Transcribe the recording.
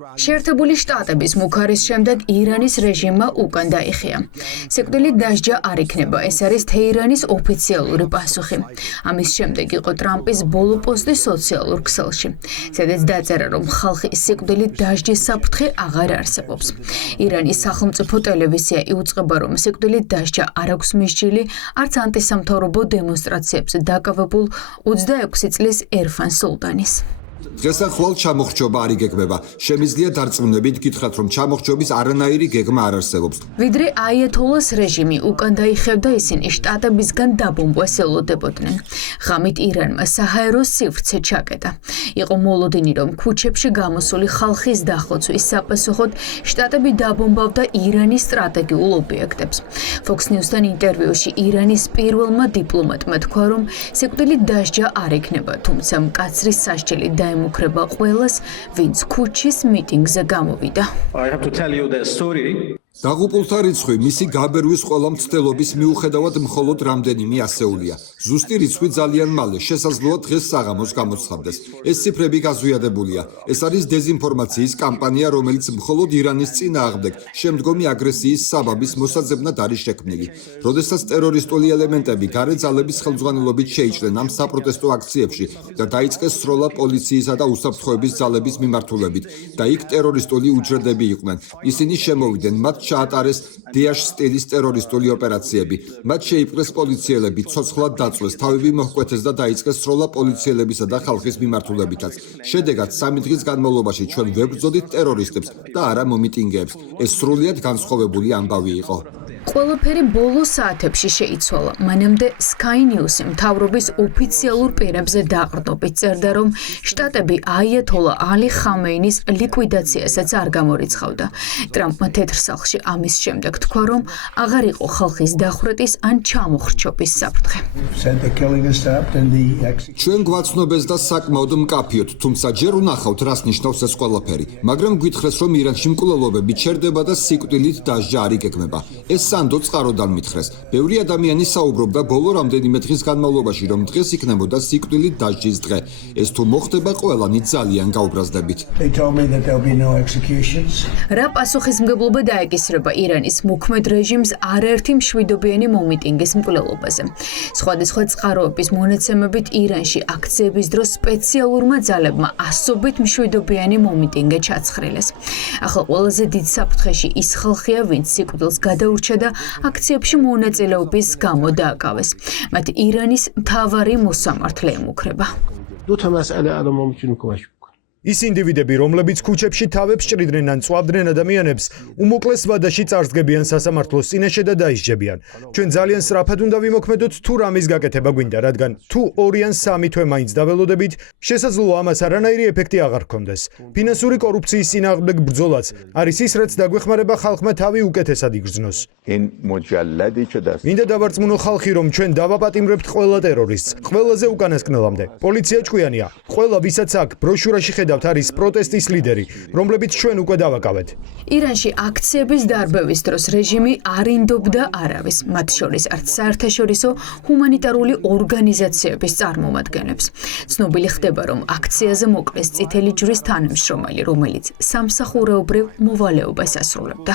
შეერთებული შტატების მუქარის შემდეგ ირანის რეჟიმმა უკან დაიხია. სიკვდილით დასჯა არ იქნება, ეს არის თეირანის ოფიციალური პასუხი. ამის შემდეგ იყო ტრამპის ბოლო პოსტი სოციალურ ქსელში, სადაც დაწერა, რომ ხალხი სიკვდილით დასჯის საფრთხე აღარ არსებობს. ირანის სახელმწიფო ტელევიზია იუწყება, რომ სიკვდილით დასჯა არ აქვს მისჯილი არც ანტისამთავრობო დემონსტრაციებზე დაკავებულ 26 წლის ერფან სულტანის. დღესახვალ ჩამოხრჩობა არ იგეგმება. შემიძლია დარწმუნებით გითხრათ, რომ ჩამოხრჩობის არანაირი გეგმა არ არსებობს. ვიდრე აიათოლას რეჟიმი უკან დაიხევდა, ისინი შტატებისგან დაბომბვას ელოდებოდნენ. ღამით ირანმა საჰაერო სივრცე ჩაკეტა. იყო მოლოდინი, რომ ქუჩებში გამოსული ხალხის დახოცვის საპასუხოდ შტატები დაბომბავდა ირანის სტრატეგიულ ობიექტებს. Fox News-თან ინტერვიუში ირანის პირველმა დიპლომატმა თქვა, რომ სიკვდილით დასჯა არ იქნება, თუმცა მკაცრი სასჯელი დაემუქრება ყველას, ვინც ქუჩის მიტინგზე გამოვიდა. დაღუპულთა რიცხვი მისი გაბერვის ყველა მცდელობის მიუხედავად მხოლოდ რამდენიმე ასეულია. ზუსტი რიცხვი ძალიან მალე, შესაძლოა დღეს საღამოს გამოცხადდეს. ეს ციფრები გაზვიადებულია. ეს არის დეზინფორმაციის კამპანია, რომელიც მხოლოდ ირანის წინააღმდეგ შემდგომი აგრესიის საბაბის მოსაძებნად არის შექმნილი. როდესაც ტერორისტული ელემენტები გარე ძალების ხელმძღვანელობით შეიჭრნენ ამ საპროტესტო აქციებში და დაიწყეს სროლა პოლიციისა და უსაფრთხოების ძალების მიმართულებით და იქ ტერორისტული უჯრედები იყვნენ. ისინი შემოვიდნენ, მათ ჩაატარეს დიაშ სტილის ტერორისტული ოპერაციები. მათ შეიპყრეს პოლიციელები, ცოცხლად დაწვეს, თავები მოჰკვეთეს და დაიწყეს სროლა პოლიციელებისა და ხალხის მიმართულებითაც. შედეგად 3 დღის განმავლობაში ჩვენ ვებრძოდით ტერორისტებს და არა მომიტინგეებს. ეს სრულიად განსხვავებული ამბავი იყო. ყველაფერი ბოლო საათებში შეიცვალა. მანამდე Sky News-ი მთავრობის ოფიციალურ პირებზე დაყრდნობით წერდა, რომ შტატები აიათოლა ალი ხამეინის ლიკვიდაციასაც არ გამორიცხავდა. ტრამპმა თეთრ სახლში ამის შემდეგ თქვა, რომ აღარ იყო ხალხის დახვრეტის ან ჩამოხრჩობის საფრთხე. ჩვენ გვაცნობეს და საკმაოდ მკაფიოდ, თუმცა ჯერ უნახავთ, რას ნიშნავს ეს ყველაფერი. მაგრამ გვითხრეს, რომ ირანში მკვლელობები ჩერდება და სიკვდილით დასჯა არ იგეგმება. ეს სანდო წყაროდან მითხრეს. ბევრი ადამიანი საუბრობდა ბოლო რამდენიმე დღის განმავლობაში, რომ დღეს იქნებოდა სიკვდილით დასჯის დღე. ეს თუ მოხდება, ყველანი ძალიან გაუბრაზდებით. რა პასუხისმგებლობა დაეკისრება ირანის მოქმედ რეჟიმს არაერთი მშვიდობიანი მომიტინგის მკვლელობაზე. სხვადასხვა წყაროების მონაცემებით ირანში აქციების დროს სპეციალურმა ძალებმა ასობით მშვიდობიანი მომიტინგე ჩაცხრილეს. ახლა ყველაზე დიდ საფრთხეში ის ხალხია, ვინც სიკვდილს გადაურჩა და აქციებში მონაწილეობის გამო დააკავეს. მათ ირანის მთავარი მოსამართლე ემუქრება. ის ინდივიდები, რომლებიც ქუჩებში თავებს ჭრიდნენ ან წვავდნენ ადამიანებს, უმოკლეს ვადაში წარსდგებიან სასამართლოს წინაშე და დაისჯებიან. ჩვენ ძალიან სწრაფად უნდა ვიმოქმედოთ თუ რამის გაკეთება გვინდა, რადგან თუ 2 ან 3 თვე მაინც დაველოდებით, შესაძლოა ამას არანაირი ეფექტი აღარ ჰქონდეს. ფინანსური კორუფციის წინააღმდეგ ბრძოლაც არის ის, რაც დაგვეხმარება ხალხმა თავი უკეთესად იგრძნოს. მინდა დავარწმუნო ხალხი, რომ ჩვენ დავაპატიმრებთ ყველა ტერორისტს, ყველაზე უკანასკნელამდე. პოლიცია ჭკვიანია. ყველა ვისაც აქ ბროშურაში არის პროტესტის ლიდერი, რომლებიც ჩვენ უკვე დავაკავეთ. ირანში აქციების დარბევის დროს რეჟიმი არ ინდობდა არავის, მათ შორის არც საერთაშორისო ჰუმანიტარული ორგანიზაციების წარმომადგენლებს. ცნობილი ხდება, რომ აქციაზე მოკლეს წითელი ჯვრის თანამშრომელი, რომელიც სამსახურეობრივ მოვალეობას ასრულებდა.